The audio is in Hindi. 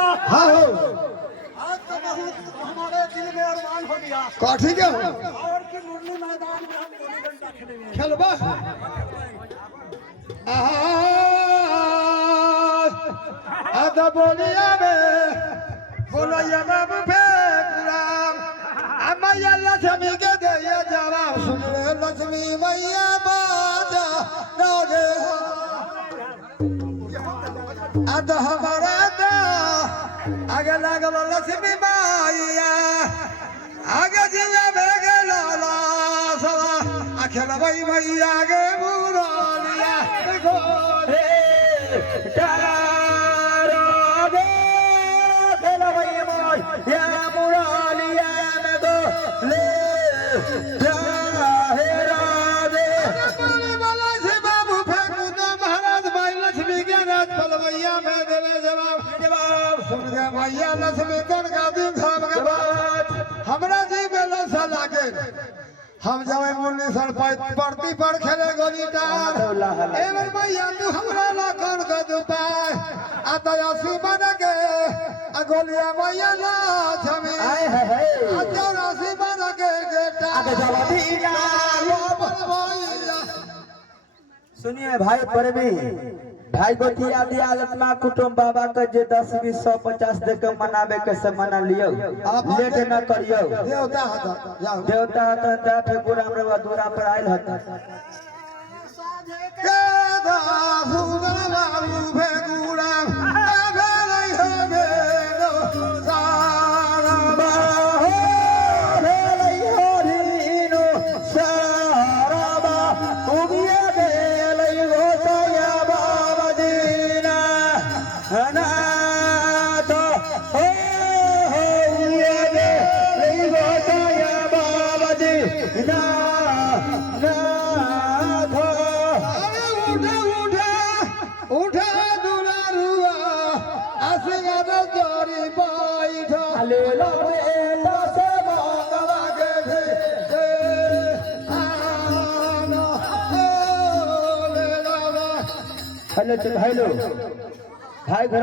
भैया। हाँ हो आज तो बहुत हमारे दिल में अरमान हो गया काठी के हो और कि मुरली मैदान में हम गोली डंडा खेलेंगे। खेलबा आधा बोलिया में बोलिया बाबू फेकुराम अम्मैया लक्ष्मी के दे जवाब सुन ले लक्ष्मी मैया बाजा ना दे आधा हमारा दा आगे लागल लक्ष्मी मैया आगे जिला भेगे लाला सवा अखिल भाई मैया के बुरालिया गोरे तारा दे अखिल भाई मैया बुरालिया में दो ले जाहेरा दे बोले वाला से बाबू फेंकू तो महाराज भाई लक्ष्मी के राज पलवैया में देवे जवाब सुन के भैया लक्ष्मी कर का दिन खाम के बाद हमरा जी में लसा लागे हम जावे मुरली सर पड़ती पर खेले गोली टार एवर भैया तू हमरा ला कौन का दुपाय आता यासी बन के गोलिया भैया ला छमे आता यासी बन के गेटा आगे जावा दीना यो बल भैया सुनिए भाई परमी भाई गोती आदि आत्मा कुटुंब बाबा के जे 10 20 100 50 दे के मनावे के से मना लियो लेट न करियो देवता हता जाओ देवता त जा फेकुर हमरे दूरा पर आइल हत के दा सुंदर बाबू फेकुरा आवे नहीं होवे नो सारा बाहो भेलै हरिनो साराबा उबिया भेलै गोसाया बाबा दीना अनाथ हो उबिया भेलै गोसाया बाबा दीना नाथ अरे उठा उठा उठा दुलारुआ आसियार जोरी बैठा ले लो बेटा से बाबा के दे आना ओ ले बाबा हेलो चल हेलो भाई घर